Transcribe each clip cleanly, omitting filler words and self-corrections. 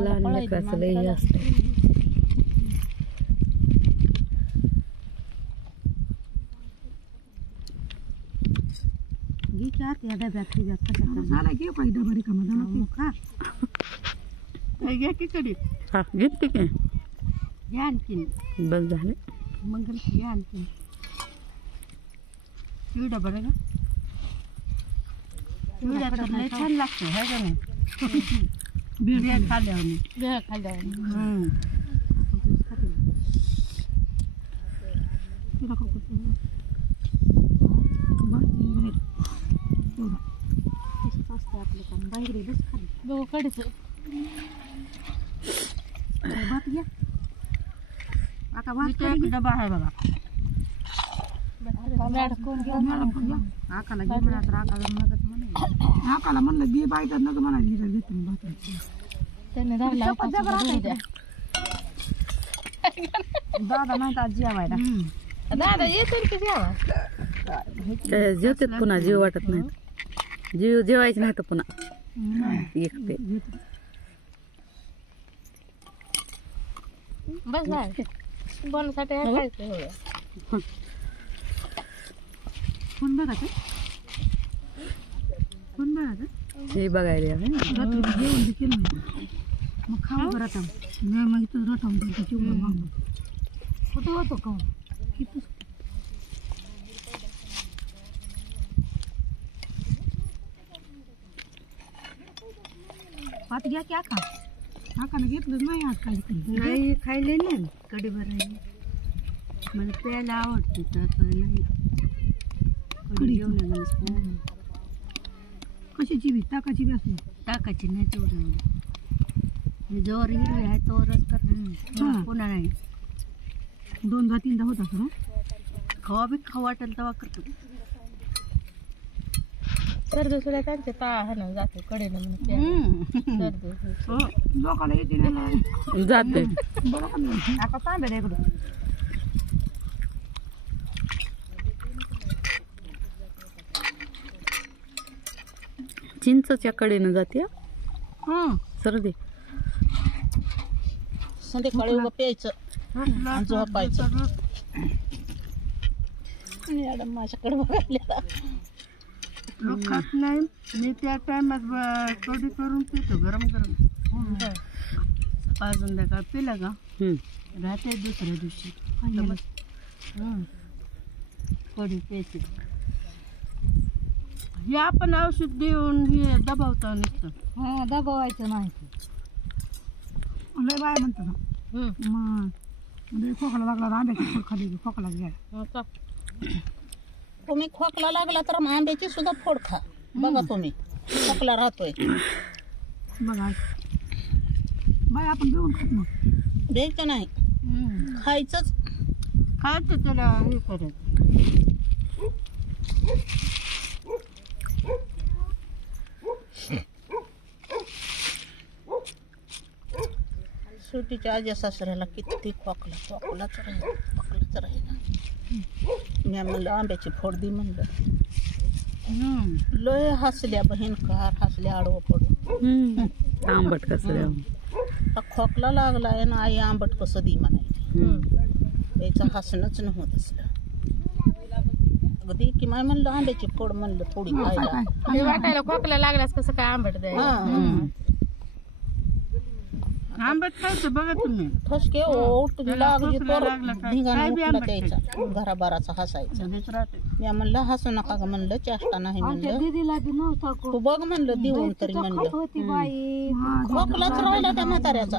लहान लेकराचं लई असतं. हा घेते की बस झाले. मंगल घ्या आणखी चिवडा बरं का चिवडा तर लय छान लागतो है का नाही. बिड्या खाल्ल्यावर आपलं काम बाहेर बस खाली बघू कडीच भात घ्या. आता भात एक डबा आहे बघा. आकाला घे म्हणा तर आकाला म्हणत म्हणे आकाला म्हणलं बी बायचा नग म्हणा घेतो भात त्याने दादा म्हणतात जेवायला. दादा येतो की जेवा जेवतात पुन्हा जीव वाटत नाही. जीव जेवायचे नाही तर पुन्हा एकटे बस बनसाठी फोन बघा फोन बघा हे बघायला रात्री जेवण केलं नाही मग खाऊ बरं आता मग इथं रटावून करतो चिवडा मागून कुठं होतो का किती पात घ्या की आका आकाने घेतलंच नाही आज काही नाही खायले नाही कडी भरायला मला प्यायला आवडते तर नाही कडी घेऊन कशाची बी ताकाची बी असते ताकाची नाही तेवढं जोर हिरवी आहे तोवरच कर पुन्हा नाही 2-3 होता खरं खवा बी खाऊ वाटेल तेव्हा करतो. सर्दी सुद्धा त्यांचे ताळा जाते कडेनं लोकांना येते जाते आता तांबे इकडं चिंचच्या कडेनं जाते सर्दी. संध्याकाळी प्यायचं झोपायचं. मॅडम माझ्याकडे बघायला खात नाही मी त्या टायमात कढी करून पितो गरम गरम. पाच संध्याकाळ पिला का राहते दुसऱ्या दिवशी कढी प्यायची. हे आपण औषध देऊन हे दबावतो नुसतं. हा दबावायचं नाही लय बाय म्हणतो ना खोकला लागला आंब्याची फोड खाली खोकला घ्या. तुम्ही खोकला लागला तर आंब्याची सुद्धा फोड खा बघा तुम्ही खोकला राहतोय बघा बाय आपण घेऊन खात मग द्यायचं नाही खायचंच खायचं त्याला हे करायचं. सुटीच्या आजी सासऱ्याला किती खोकलाच राहिला. मी म्हणलं आंब्याची फोड दी म्हणलं. लय हसल्या बहीणकार हसल्या आडवं पडून आंबट कसं खोकला लागलाय ना आई आंबट कसं दी म्हणायची. त्याचं हसणंच नव्हतं असलं अगदी की माय म्हणलं आंब्याची फोड म्हणलं थोडी खायला वाटायला खोकला लागल्यास कसं काय आंबट द्यायला. आंबट खायचं बघा तुम्ही ठसके ओट लागली तर धिंगाणा उठला त्याचा घराबाराचा हसायचा. मी म्हणलं हसू नका का म्हणलं चेष्टा नाही म्हणलं तू बघ म्हणलं देऊन तरी म्हणलं खोकलाच राहिला त्या म्हाताऱ्याचा.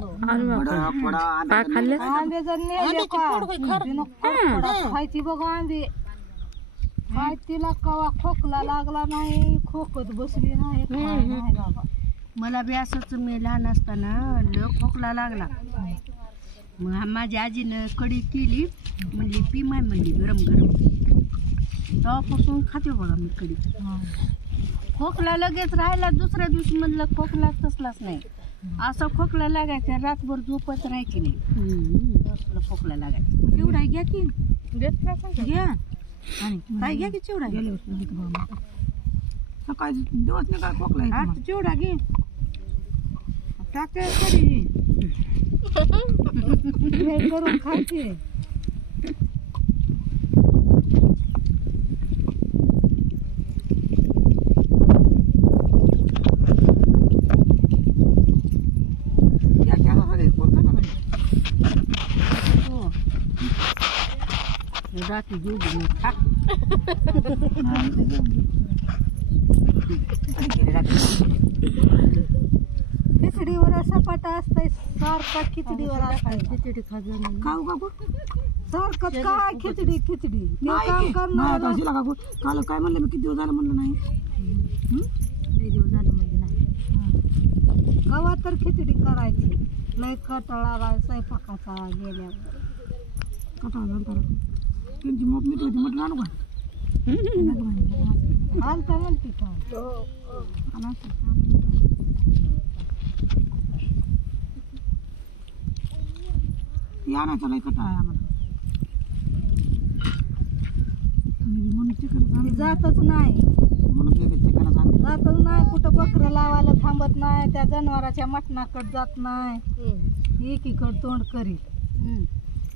काय खाल्ले खायची बघा आंबे काय तिला कवा खोकला लागला नाही खोकत बसली नाही बाबा. मला बी असंच मी लहान असताना खोकला लागला मग माझ्या आजीनं कढी केली म्हणली पी माय म्हणली गरम गरम तेव्हापासून खाते बघा मी कढी. खोकला लगेच राहिला दुसऱ्या दिवशी म्हणलं खोकला तसलाच नाही. असा खोकला लागायचा रातभर झोपच राहायची नाही. खोकला लागायचा चिवडा घ्या की घ्या आणि काय घ्या की चिवडा सकाळी दिवस नाही काय खोकला चिवडा घे टाकते कधी वेळ करून खाते. रात्री घेऊ दे खा. खिचडीवर सपाटा असतंय सारखा खिचडीवर असतंय. खिचडी खाजून खाऊ काकू सारखं काय खिचडी खिचडी काम करणार काकू. काल काय म्हणलं मी किती दिवस झालं म्हणलं नाही. लई दिवस झालं म्हणजे नाही. गावात तर खिचडी करायची. लय कटाळा स्वयंपाकाचा गेल्यावर कटाळा त्यांची मोठ मीठ होती. मटण आणू का आणता म्हणते का आणायचा लय कटाळा आहे आम्हाला. जातच नाही जातच नाही कुठं बकरं लावायला थांबत नाही. त्या जनावराच्या मटणाकडे जात नाही. एकीकडे तोंड करील.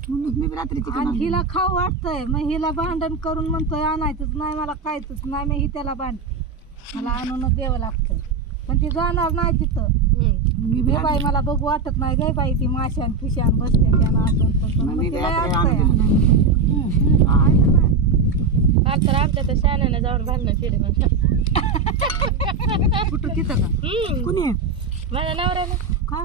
आणि हिला खाऊ वाटतंय मग हिला भांडण करून म्हणतोय आणायचंच नाही मला खायचंच नाही. मग ही त्याला मला आणूनच द्यावं लागतं. पण ती जाणार नाही तिथं. मी बाई मला बघू वाटत नाही गे बाई ती माशान फिशान बसते त्याला असं तर आमच्या तर शाण्याने जाऊन भांडणं केली कुठं तिथं का कुणी माझ्या नवऱ्यानं का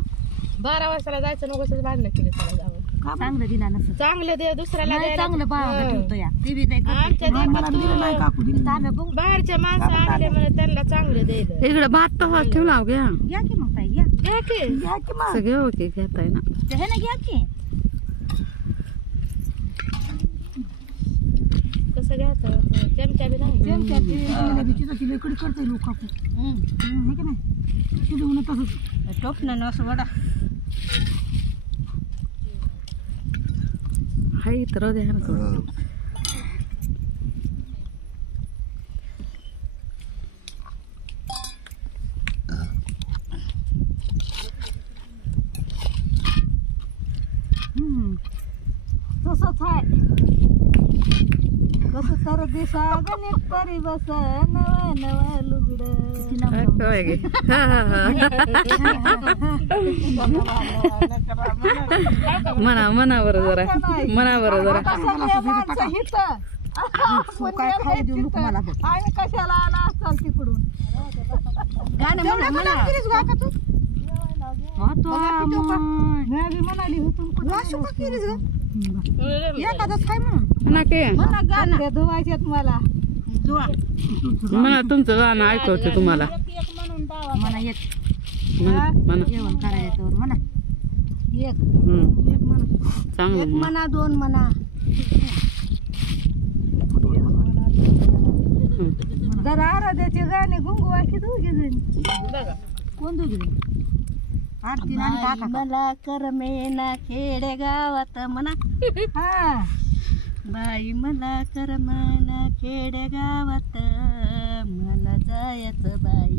12 वाजता जायचं नको भांडणं केली त्याला जाऊन. चांगलं दिला नसतं चांगलं दे दुसऱ्याला चांगलं ठेवतो या बाहेरच्या माणसं आणले म्हणे त्यांना चांगलं द्यायला. इकडे भात तवाच ठेवला घ्या घ्या की मग ताई घ्या घ्या की घ्या की मग घेऊ की घेताय ना हे ना घ्या की कसं घ्यायचं चमचा बी नाही करते लोक तसंच टोपणं ना असं वडा हाय तर द्या ना थोडं. तसंच आहे कसं तर दिसा गणित परी बस नव नव लुगड काय गे? हा, हा, हा. म्हणा बरं जरा म्हणा बरं जरा कशाला आला असाल तिकडून म्हणाली म्हणा की धुवायच्यात मला म्हणा तुमचं गाणं ऐकवते तुम्हाला म्हणा एक म्हणा जेवण करायचं म्हणा एक चांगलं एक म्हणा दोन म्हणा जरा आराध्याचे गाणे गुंगवा की दोघे जण कोण दोघे जण आरती मला करमेना खेडे गावात म्हणा हा बाई मला करमेना खेडे गावात मला जायचं बाई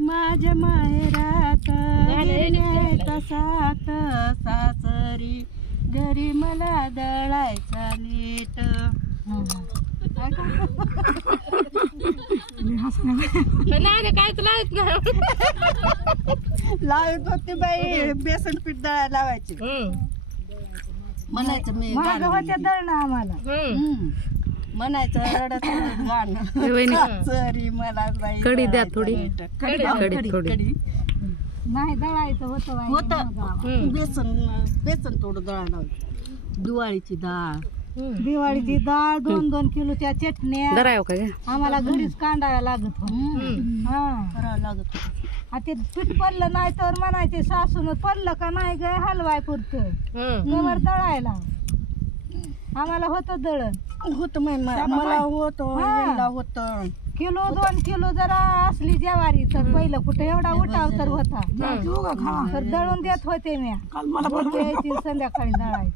माझ्या माहेरात सात सासरी घरी मला दळायचा नीट नाही कायच लावत नाही लावत होती बाई बेसन पीठ दळायला लावायची म्हणायचं मी होत्या दळणं आम्हाला म्हणायचं रडत गाणं सरी मला कडी द्या थोडी कडी थोडी नाही दळायचं होतं बेसन थोडं दळायला लावायचं दिवाळीची डाळ दिवाळीची डाळ 2-2 किलोच्या चटण्या दराव का आम्हाला घरीच कांडाव्या लागत करावं लागत ते पीठ पडलं नाही तर म्हणायचे सासून पडलं का नाही ग हलवाय पुरतं कवर दळायला आम्हाला होतं दळण होत मला होत किलो 2 किलो जरा असली ज्वारी तर पहिलं कुठे एवढा उठाव तर होता तर दळून देत होते मी संध्याकाळी दळायची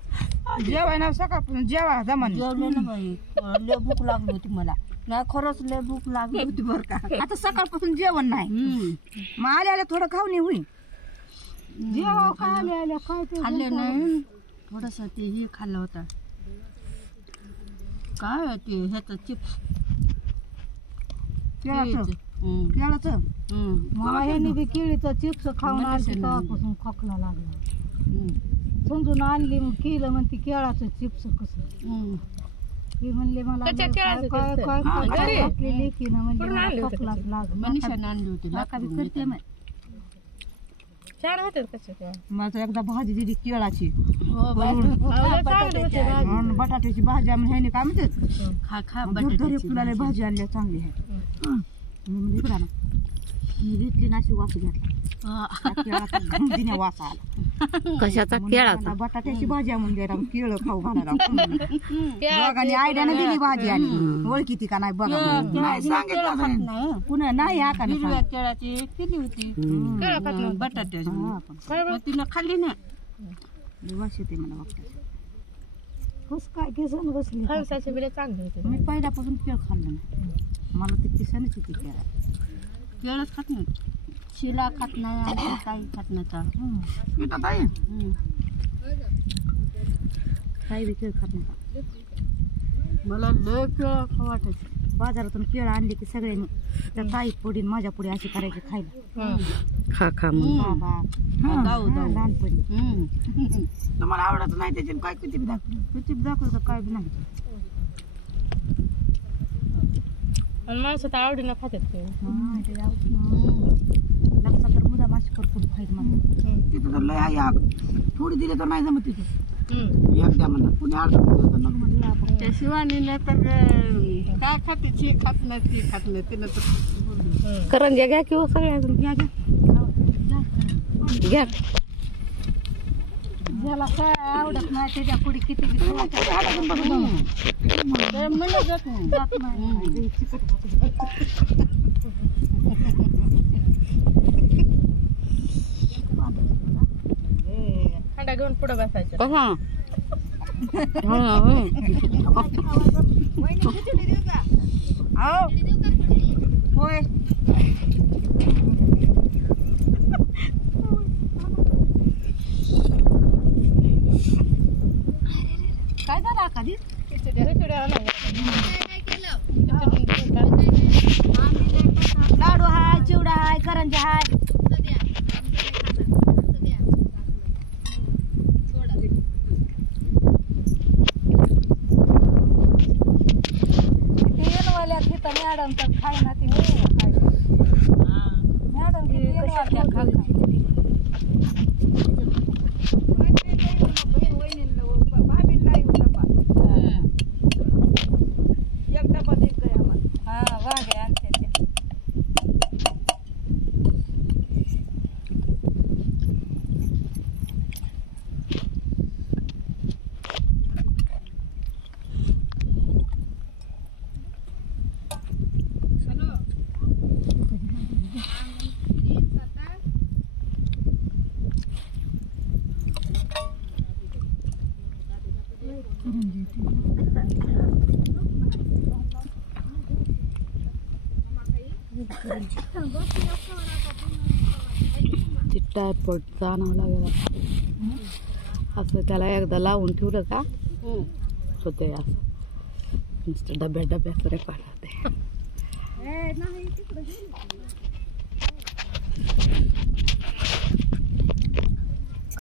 जेवाय ना सकाळपासून जेवा जमान जेवले ना बाई लय भूक लागली होती मला नाही खरंच लय भूक लागली होती बरं का आता सकाळपासून जेवण नाही मग आल्या थोडं खाऊन होईल जेवा काय आले काय ते खाल्ले नाही थोडस ते हे खाल्लं होतं काय ते ह्याचं चिप्स केळाचं मला ह्यानी बी केळीचं चिप्स खाऊन आली तेव्हापासून खोकला लागला समजून आणली मग केलं म्हणते केळाचं चिप्स कसं ती म्हणले मला काय की ना म्हणजे खोकला लागला करते छान होते कसे माझं एकदा भाजी दिली केळाची छान बटाट्याची भाजी आम्ही ह्याने काय म्हणते फुलाला भाजी आणल्या चांगली आहे इकडा ना मी घेतली नाशी वास घेतला गमतीने वास आला कशाचा केळाचा बटाट्याची भाजी म्हणून द्यायला केळ खाऊ घालायला दोघांनी आयडियाने दिली भाजी आणि ओळखी ती का नाही बघा नाही पुन्हा नाही हा का हिरव्या केळाची केली होती बटाट्याची तिनं खाल्ली नाही वास येते मला बघता कस काय केसन बसली फणसाचे बिले चांगले होते मी पहिल्यापासून केळ खाल्लं नाही मला ती किसानच होती केळ केळच खात नाही शिला खात नाही काही खात नाही काही बी केळ खात नाही मला लय केळ खाऊ वाटायचं बाजारातून केळ आणली की सगळ्यांनी त्या ताई पुढे माझ्या पुढे अशी करायची खायला खा खा म्हणून बाबा लहानपणी तुम्हाला आवडत नाही त्याच्यात काय किती दाखवलं काय बी नाही आणि माणसं तर आवडीनं खातात ते लक्षात तर मुदा माशी करतो खायला मला तिथं तर लय आहे आग थोडी दिली तर नाही जमत तिथं एक द्या म्हणा पुणे अर्ध त्या शिवानी नाही तर काय खाते ची खात नाही ती खात नाही तिनं तर करंज्या घ्या किंवा सगळ्या घ्या घ्या ज्याला काय आवडत नाही त्याच्या पुढे किती मला जात नाही अंडा घेऊन पुढे बसायचं कसा होय काय झालं कधी लाडू हाय चिवडा हाय करंजा हाय मॅडम तर खाय ना ती मॅडम टायफॉइड आणावं लागेल असं त्याला एकदा लावून ठेवलं का होते असं नुसतं डब्यात रेकॉर्ड होते